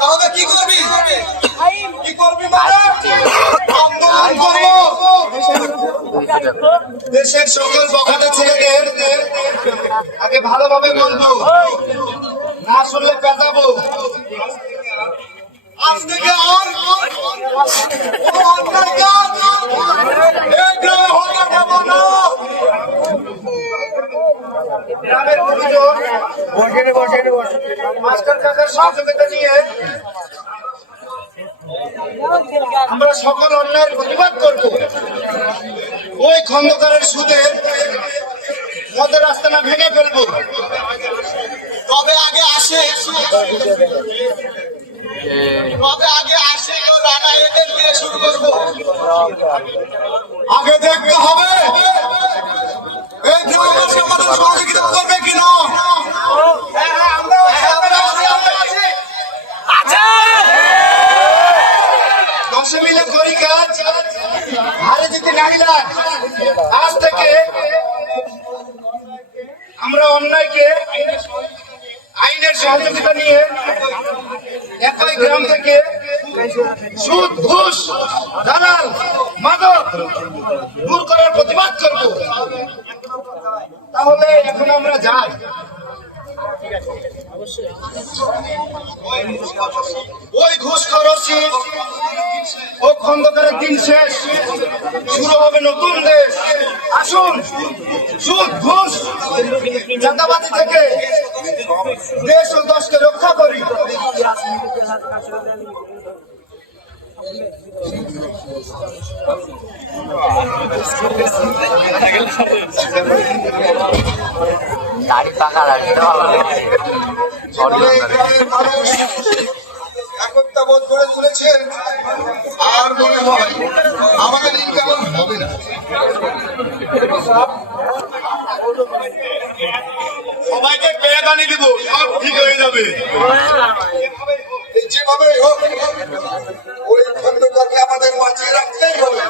তাহলে কি করবি? কি করবি মানে? আন্দোলন করবো। দেশের সকল বখাটে ছেলেদের আগে ভালোভাবে বলবো, না শুনলে পেঁচাবো। আজ থেকে আর অন্যায় কাজ এই গ্রামে হতে দেব না। গ্রামের গুরুজন মাস্টার কাকার সহযোগিতা নিয়ে আমরা সকল অন্যায়ের প্রতিবাদ করব। ওই খন্দকারের সুদের মদের রাস্তাটা ভেঙে ফেলবো। তবে আগে আসে রানা এদের দিয়ে শুরু করবো। আগে দেখতে হবে এই গ্রামবাসী আমাদের সহযোগিতা করবে কিনা। দশে মিলে করি কাজ, হারে জিতে নাইলাম। আজ থেকে আমরা অন্যায়কে আইনের সহযোগিতা নিয়ে একই গ্রাম থেকে সুদ, ঘুষ, দালাল, মাদক দূর করার প্রতিবাদ করব। তাহলে এখন আমরা যাই। ওই ঘুষ খরচি ও খন্দকারের দিন শেষ, শুরু হবে নতুন দেশ। আসুন সুদ, ঘুষ, চাঁদাবাজি থেকে দেশ ও দেশকে রক্ষা করি। দাড়ি পাকা লাগে একতা বোধ করে তুলেছেন, আর মনে হয় আমাদের কেমন হবে না। সবাইকে পেয়াদানি দিব, সব ঠিক হয়ে যাবে। যেভাবে হোক ওই খন্দকারকে আমাদের বাঁচিয়ে রাখতেই হবে।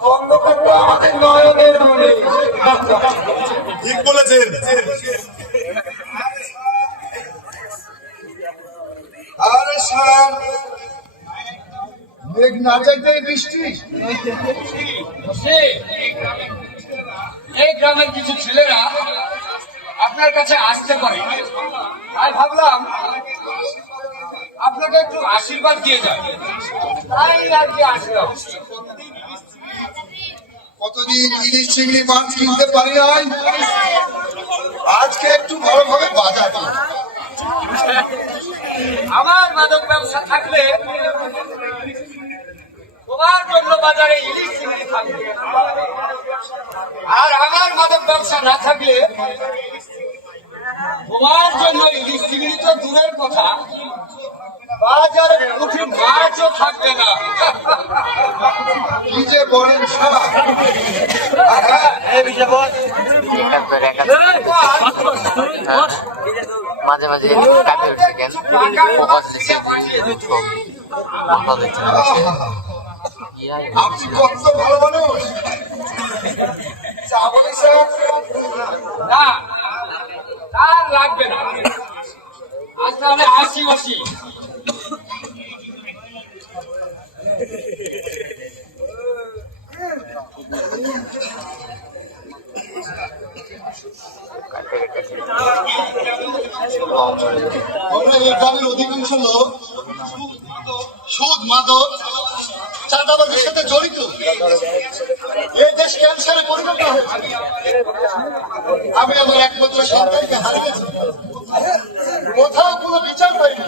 খন্দকারটা আমাদের নয়নের মনে। ঠিক বলেছেন। আরে শাম, মেঘ না চাইতে বৃষ্টি। এই গ্রামের কিছু ছেলেরা আপনার কাছে আসতে পারে, তাই ভাবলাম আপনাকে একটু আশীর্বাদ দিয়ে যায়, তাই আর কি আসলাম। কতদিন ইলিশ চিংড়ি মাছ কিনতে পারি নাই, আজকে একটু বড়ভাবে বাজার। আমার মাদক ব্যবসা থাকলে তোমার জন্য বাজারে ইলিশ চিংড়ি থাকবে, আর আমার মাদক ব্যবসা না থাকলে তোমার জন্য ইলিশ চিংড়ি তো দূরের কথা, বাজারে পুঁটি মাছও থাকবে না। কি যে বলেন শালা। মাঝে মাঝে কাঁপে উঠছে কেন? আপনি কত ভালো মানুষ। চা বলি স্যার? না, তার লাগবে না। আজ তাহলে আসি বসি। আমরা এই গ্রামের অধিকাংশ লোক সুদ, মাদক, চাঁদাবাজির সাথে জড়িত। এই দেশ ক্যান্সারে পরিণত হয়েছে। আমি আমার একমাত্র সন্তানকে হারিয়েছি, কোথাও কোনো বিচার পাইনি।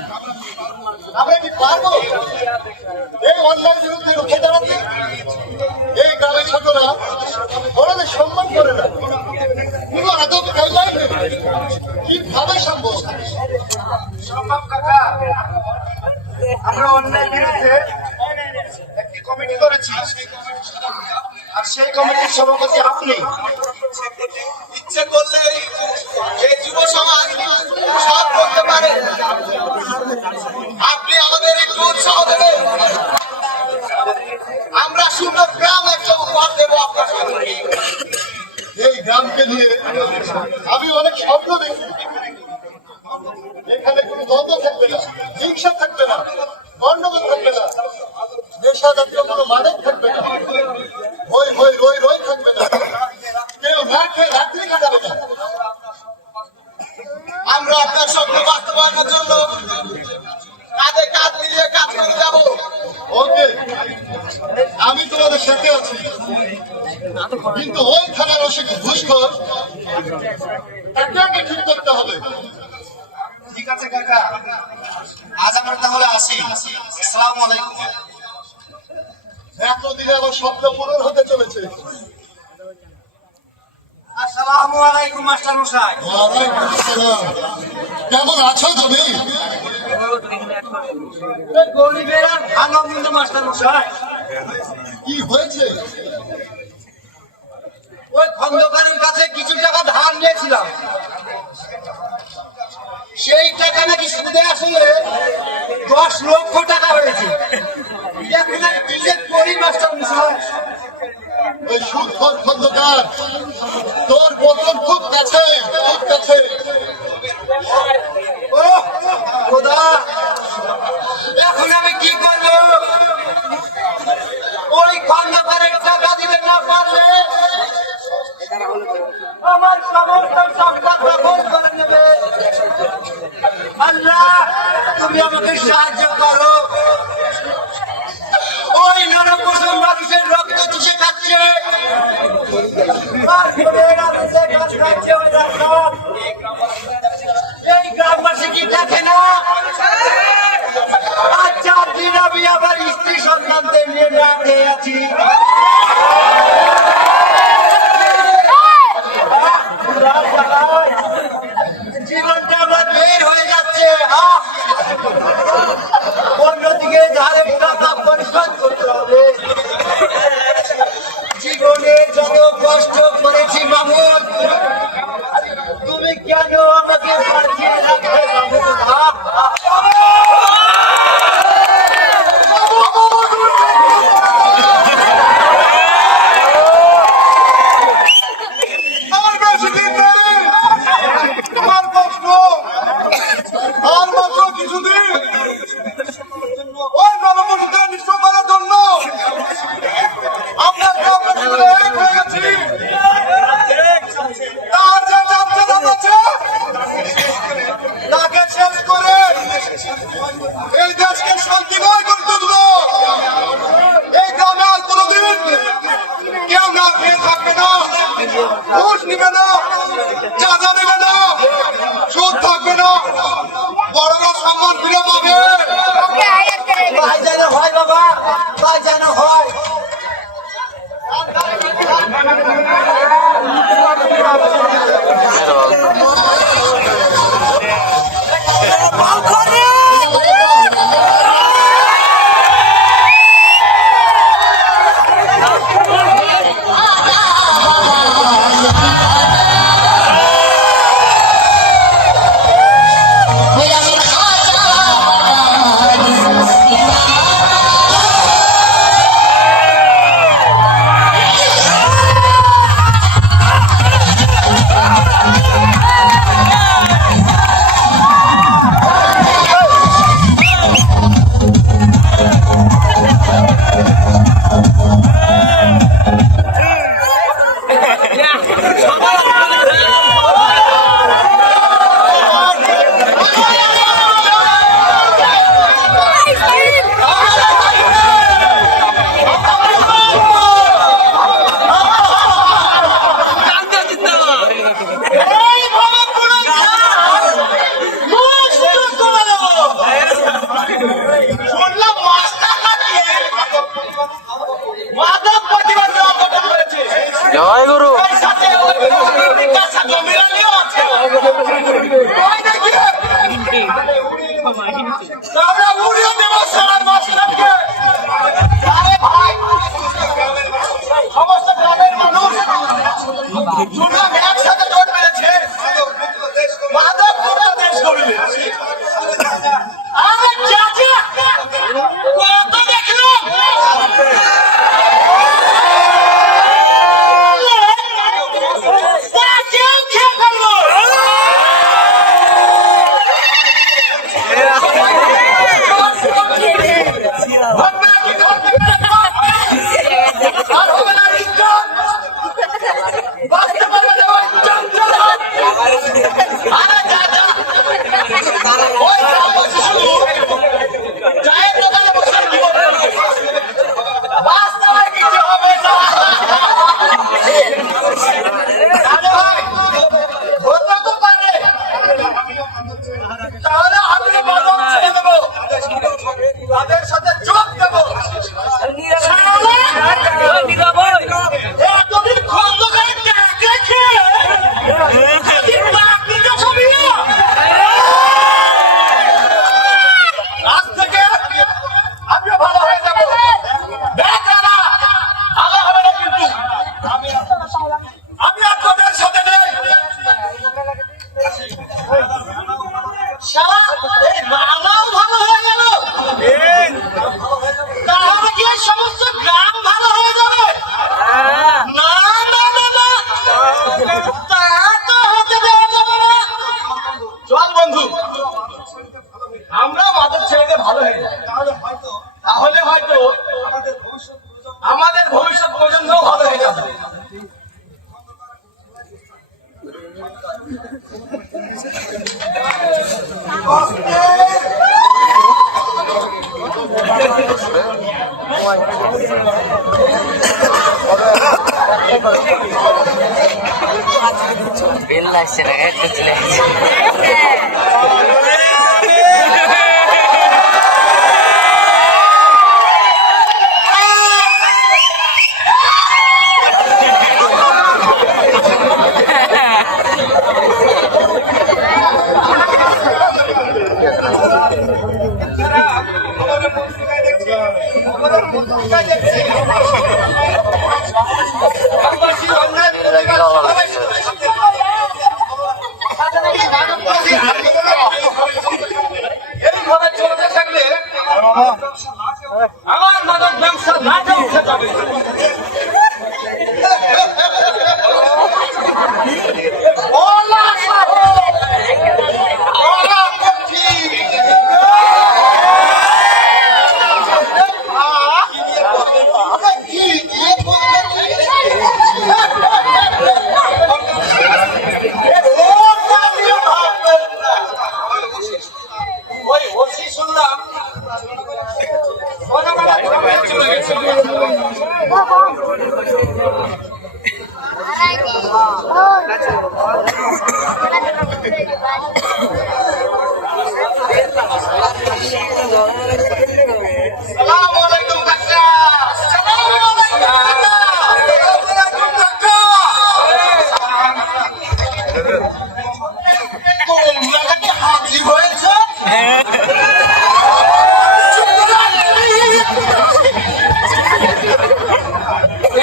আমি কি পারবো এই অন্যায়ের বিরুদ্ধে রুখে দাঁড়াতে? এই গ্রামের ছোটরা বড়দের সম্মান করে না, কোনো আদব কায়দাই নেই। কিভাবে সম্ভব? সম্ভব কাকা। আমরা অন্যায়ের বিরুদ্ধে একটি কমিটি করেছি, আর সেই কমিটির সভাপতি আপনি। ইচ্ছে করলে এই যুব সমাজ সব করতে পারে, আপনি আমাদের একটু উৎসাহ দেবেন। আমরা সুন্দর গ্রাম একটা উপহার দেবো আপনার। এই গ্রামকে নিয়ে আমি অনেক স্বপ্ন দেখি এখানে কোনো দ্বন্দ্ব থাকবে না, হিংসা থাকবে না, গন্ডগোল থাকবে না, নেশা জাতীয় কোনো মাদক থাকবে না, হই হই রই রই থাকবে না, কেউ না খেয়ে রাত্রি কাটাবে না। আমরা আপনার স্বপ্ন বাস্তবায়নের জন্য কাঁধে কাঁধ মিলিয়ে কাজ করে যাব। ওকে, আমি তোমাদের সাথে আছি, কিন্তু ওই থানার রসিক ঘুষখোর তাকে আগে ঠিক করতে হবে। ঠিক আছে কাকা, আজ আমরা তাহলে আসি। আসসালামু আলাইকুম। এতদিনে আমার স্বপ্ন পূরণ হতে চলেছে। আসসালামু আলাইকুম মাস্টার মশাই। ওয়ালাইকুম আসসালাম। কেমন আছো তুমি? গরিবের আর ভাঙা মন্দ মাস্টার মশাই। কি হয়েছে? ওই খন্দকারের কাছে কিছু টাকা ধার নিয়েছিলাম, সেই টাকা নাকি সুদে আসলে 10 লক্ষ টাকা হয়েছে। এখন আর কি যে করি মাস্টার মশাই। ওই সুদখোর খন্দকার তোর পতন খুব কাছে, খুব কাছে। ও খোদা, এখন আমি কি করবো? ওই খন্দকারের টাকা দিতে না পারলে আমার সমস্ত সম্পদ দখল করে নেবে। আল্লাহ, তুমি আমাকে সাহায্য করো। ওই নরপশম মানুষের রক্ত চুষে খাচ্ছে, আর ঘরে রাত্রে গাছ খাচ্ছে ওই রাস্তার। এই গ্রামবাসী কি দেখে না? আজ 4 দিন আমি আমার স্ত্রী সন্তানদের নিয়ে না খেয়ে আছি। জীবনটা আমার বের হয়ে যাচ্ছে। অন্যদিকে ধারের টাকা পরিশোধ করতে হবে। জীবনে যত কষ্ট করেছি মামুন, তুমি কেন আমাকে বাঁচিয়ে রাখবে মামুন? আর বেশি দিন নেই, তোমার কষ্ট আর মাত্র কিছুদিন। ওই নরপশুদের নিঃস্ব করার জন্য আমরা গ্রামবাসী মিলে এক হয়ে গেছি। তার যে যাত্রা আছে তাকে শেষ করে এই দেশকে শান্তিময় করে তুলব। এই গ্রামে আর কোনোদিন কেউ না খেয়ে থাকবে না, ঘুষ নিবে না, চাঁদা নেবে না, সুদ থাকবে না, বড়রা সম্মান ফিরে পাবে। তাই যেন হয় বাবা, তাই যেন হয়। জয় গুরু। সমস্ত গ্রামের মানুষ একসাথে জোট মেরেছে, মাদক মুক্ত দেশ গড়বে। আরে যা যা, কত দেখলাম কেউ খেয়ে ফেলবো। বন্ধু আমরা আমাদের ছেলেকে ভালো হয়ে যায়, তাহলে হয়তো আমাদের ভবিষ্যৎ প্রজন্মও ভালো হয়ে যাবে। বেল আসছে না, একটু চলে আসছে। এইভাবে চলতে থাকলে আমার মাদক ব্যবসা লাটে উঠে যাবে। ওই ওসি শুনলাম চলে গেছে। সালাম আলাইকুম কাকা। সালাম আলাইকুম কাকা। সালাম আলাইকুম কাকা। তোমরা কি হাজির হয়েছে?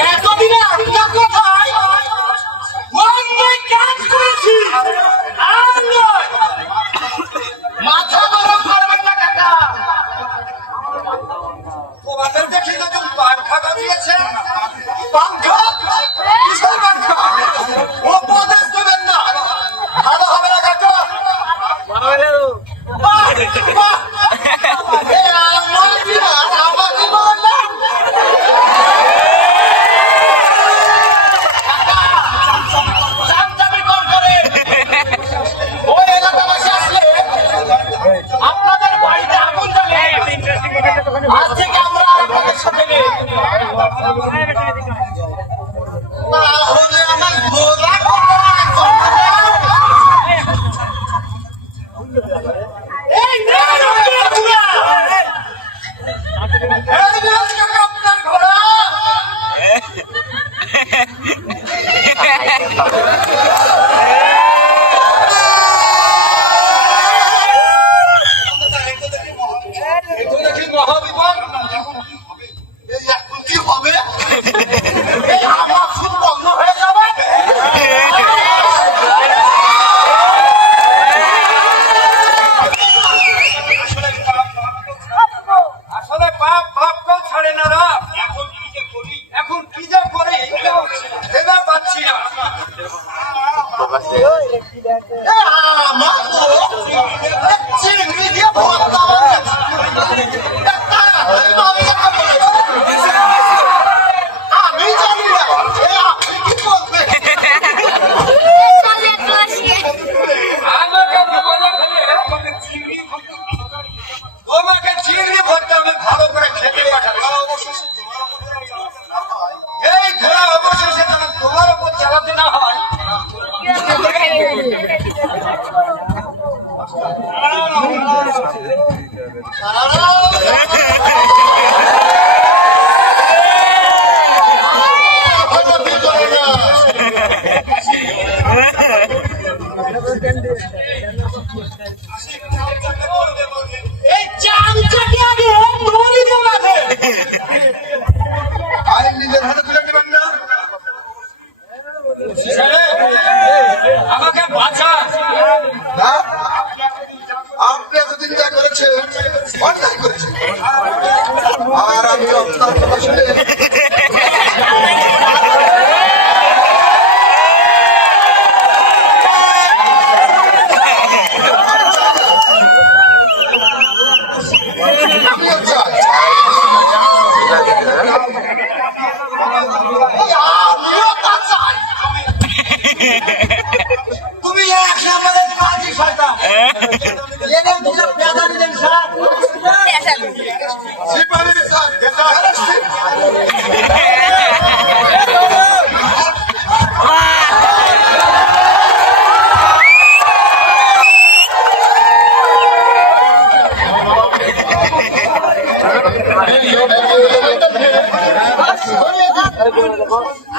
এতদিনে আমরা কোথায়? অন্যায় কাজ করেছি। আর নয়। মাথা গরম করবেন না কাকা। তোমাদের দেখে যখন পাংখা গজিয়েছে, পাংখা? কিসের পাংখা? উপদেশ দেবেন না। ভালো হবে না কাকা। বাহ, বাহ। এ আমার কি না, আমাকে বললাম। চামচামি কর করে। ওই এলাকাবাসী আসলে আপনাদের বাড়িতে আগুন জ্বলে। আজ থেকে আমরা আপনাদের সাথে নেই। তাহলে আমার গোলা এই নে ঘোড়া। এই নে আপনার ঘোড়া। এটা দেখি মহাবিপদ। এই এখন কি হবে? এই আমার খুব বন্ধ হয়ে যাবে। আসলে পাপ পাপকেও ছাড়ে না রা। এখন কি যে করি ভেবে পাচ্ছি না। এ আমার তো চিংড়ি দিয়ে ভর্তা হয়েছে। আমি জানি না। এ আপনি কি বলবেন? আমাকে তোমাকে চিংড়ি ভর্তা আমি ভালো করে খেতে পাঠাবো। এই ঘোড়া অবশেষে যেন তোমার উপর চালাতে না হয়। এই চামচাকে আগে দড়ি দেওয়াতে। আরে নিজের হাতে তুলে দেবেন না। ছেলে, আমাকে বাঁচা। না, আপনি এতদিন যা করেছেন অন্যায় করেছেন। আর আমি আপনার কথা শুনে এনে দুটো পেঁদা দিলেন স্যার। সিপাহী স্যার, এটা arrested।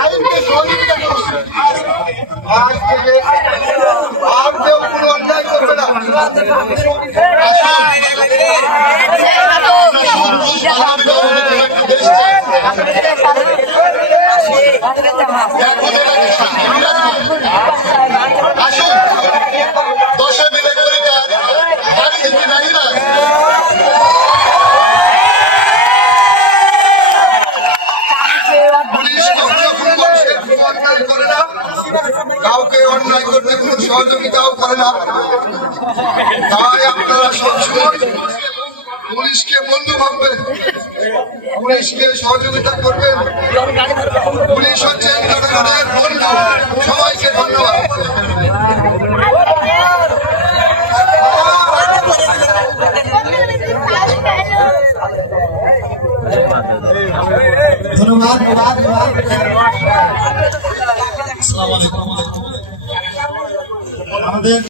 আইনকে সহযোগিতা করছে। আজ থেকে আর কেউ কোনো অন্যায় করবে না। আসুন 10 মিনিট করে গাড়ি থেকে নাহি না পুলিশ কখনো কোনো মানুষের কোনো অন্যায় করে না, কাউকে অন্যায় করতে কোনো সহযোগিতাও করে না। তাই আপনারা সবসময় পুলিশকে বন্ধু ভাববেন, পুলিশকে সহযোগিতা করবেন। পুলিশ হচ্ছে জনগণের বন্ধু। সবাইকে ধন্যবাদ।